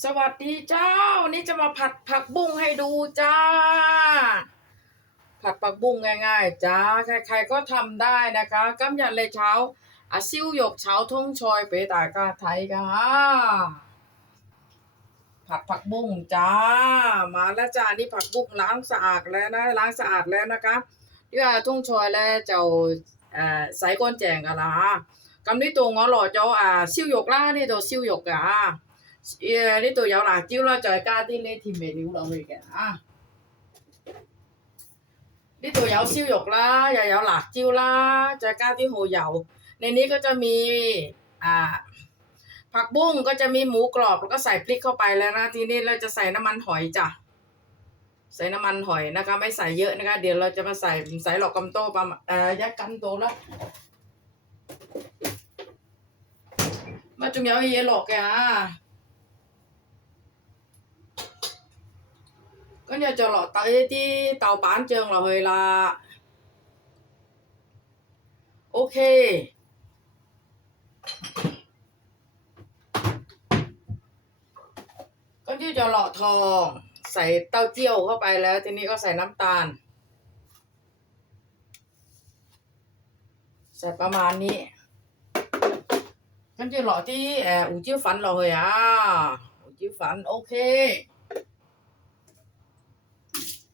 สวัสดีเจ้า วันนี้จะมาผัดผักบุ้งให้ดูจ้า ผัดผักบุ้งง่ายๆจ้า ใครๆก็ทำได้นะคะกำยันเลยเช้าอาซิวหยกเช้าทงชอยเปตากาไทยกะผัดผักบุ้งจ้า มาแล้วจ้า นี่ผักบุ้งล้างสะอาดแล้วนะ ล้างสะอาดแล้วนะคะนี่ะทุ่งชอยแล้วเจ้าใส่ก้อนแจงกันละกำนี้ตัวงอหล่อเจ้าอ่าซิวหยกล่านี่ตัวซิวหยกอะ 诶呢度有辣椒啦，再加啲呢甜味料落去嘅啊。呢度有烧肉啦，又有辣椒啦，再加啲蚝油。ในนี้ก็จะมีอ่าผักบุ้งก็จะมีหมูกรอบแล้วก็ใส่พริกเข้าไปแล้วนะ ทีนี้เราจะใส่น้ำมันหอยจ้ะ ใส่น้ำมันหอยนะคะ ไม่ใส่เยอะนะคะ เดี๋ยวเราจะมาใส่ใส่หลอกกำโตประมาณเอ่อยักกันโตแล้วมาจุ่มยาวเยอะหลอกแกอ่ะ 跟住就落底一啲豆瓣酱落去啦。OK，跟住就落糖，ใส่เต้าเจี้ยวเข้าไปแล้ว ทีนี้ก็ใส่น้ำตาล ใส่ประมาณนี้ 跟住落啲诶胡椒粉落去啊，胡椒粉 OK。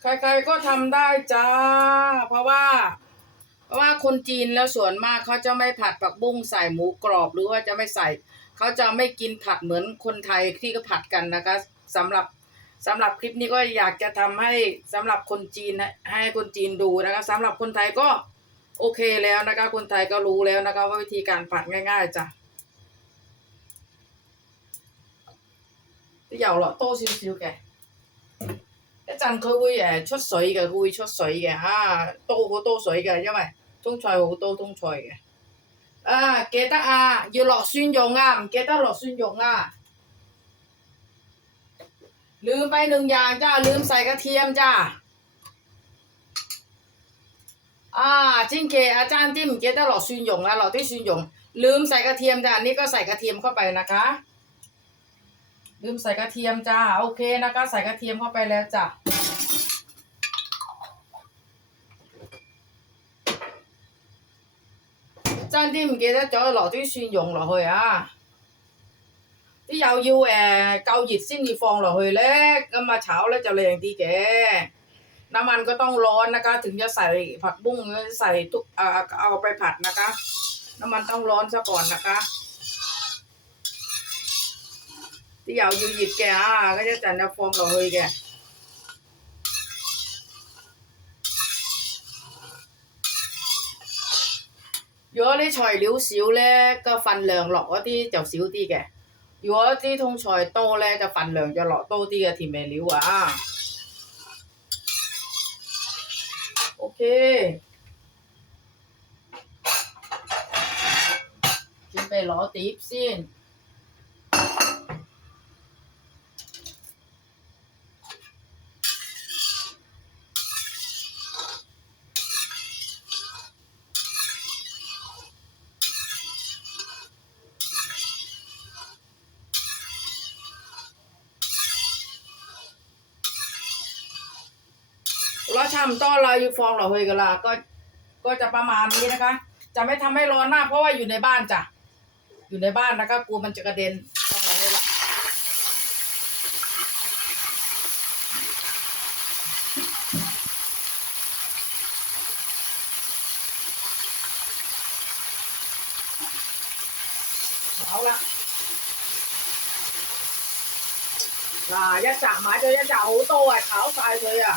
ใครๆก็ทำได้จ้า เพราะว่า เพราะว่าคนจีนแล้วส่วนมากเขาจะไม่ผัดผักบุ้งใส่หมูกรอบหรือว่าจะไม่ใส่ เขาจะไม่กินผัดเหมือนคนไทยที่ก็ผัดกันนะคะ สำหรับสำหรับคลิปนี้ก็อยากจะทำให้สำหรับคนจีนให้คนจีนดูนะคะ สำหรับคนไทยก็โอเคแล้วนะคะ คนไทยก็รู้แล้วนะคะ ว่าวิธีการผัดง่าย ๆจ้ะเหยาเหรอโตซิวๆแก 阵佢会诶出水嘅，佢会出水嘅吓，多好多水嘅，因为中菜好多中菜嘅。啊，记得啊，要落蒜蓉啊，唔记得落蒜蓉啊。ลืมไปหนึ่งอย่างจ้า ลืมใส่กระเทียมจ้า อ่าจิ้งเกอาจารย์ที่唔记得落蒜蓉啊，落啲蒜蓉，ลืมใส่กระเทียมจ้าอันนี้ก็ใส่กระเทียมเข้าไปนะคะ ลืมใส่กระเทียมจ้า โอเคนะคะใส่กระเทียมเข้าไปแล้วจ้ะ争啲唔记得咗落啲蒜蓉落去啊！啲油要诶、呃、够热先至放落去咧，咁啊炒咧就靓啲嘅。น้ำมันก็ต้องร้อนนะคะ ถึงจะใส่ผักบุ้งใส่ทุกเอ่อเอาไปผัดนะคะ น้ำมันต้องร้อนซะก่อนนะคะ 啲油要熱嘅啊，咁一陣就放落去嘅。如果啲材料少咧，個份量落嗰啲就少啲嘅；如果啲通菜多咧，就份量就落多啲嘅甜味料啊。OK，準備攞碟先。 ฉ่ำต้อลายฟองหรอเฮยกะลาก็ ก็จะประมาณนี้นะคะ จะไม่ทำให้ร้อนหน้า เพราะว่าอยู่ในบ้านจ้ะ อยู่ในบ้านนะคะกลัวมันจะกระเด็นเอาละลายะจ่าหมาเจอยะจ่าหูโตอะขาวทรายเลยอะ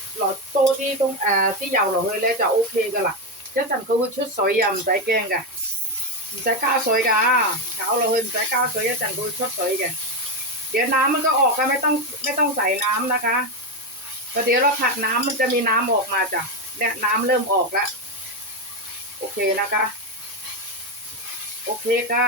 lọ tô đi tông à tí dầu lọ hơi lên cho ok cơ là chắc chắn không chút sỏi dầm tại keng cả trái cao sỏi cả cao lọ hơi trái cao sỏi chắc chắn không chút sỏi cả เดี๋ยวน้ำมันก็ออกก็ไม่ต้องไม่ต้องใส่น้ำนะคะพอเดี๋ยวเราผัดน้ำมันจะมีน้ำออกมาจ้ะเนี่ยน้ำเริ่มออกแล้วโอเคนะคะ โอเคค่ะ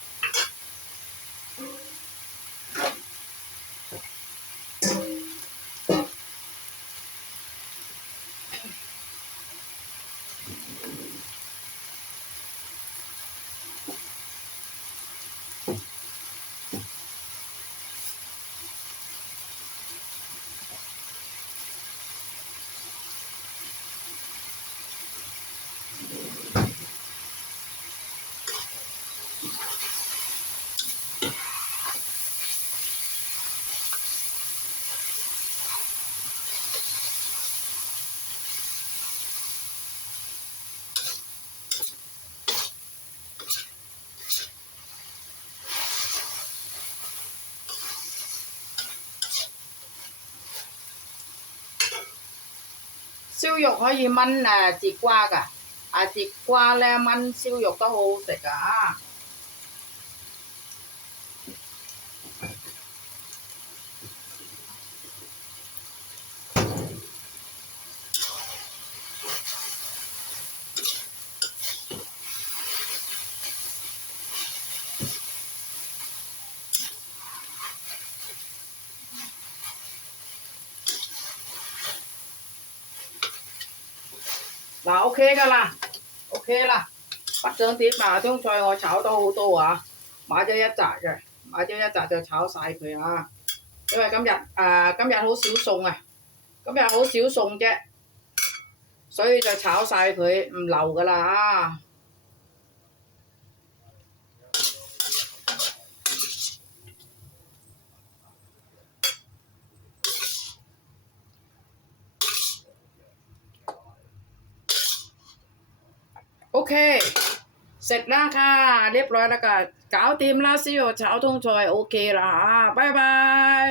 燒肉可以炆誒節瓜㗎，啊節瓜咧炆燒肉都好好食㗎啊！ 嗱，OK 噶啦，OK 啦，不想點麻香菜我炒到好多啊，買咗一紮嘅，買咗一紮就炒晒佢啊，因為今日誒、呃今日好少餸啊，今日好少餸啫，所以就炒晒佢唔留噶啦啊！ เค เสร็จแล้วค่ะ เรียบร้อยแล้วก็เก๋าทีมลาซิโอเฉาทงชอย โอเคละบายบาย